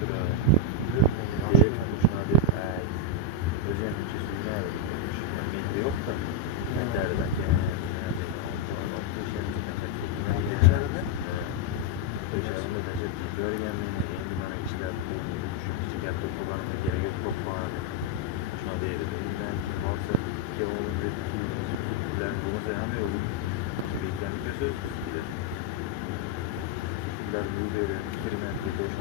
Şuna deb, o'zim suymaydi. Menda yo'q-da. Mentaldan endi mana ishlab shu gapni qilganimga kerak yo'q, qo'rqmadi. Shuna deydi. Undan keyin borsa, ikki o'g'lim deb ular bo'lmasa ham yo'q. Ekanlikka so'z ular bu berib kirmay ketdi.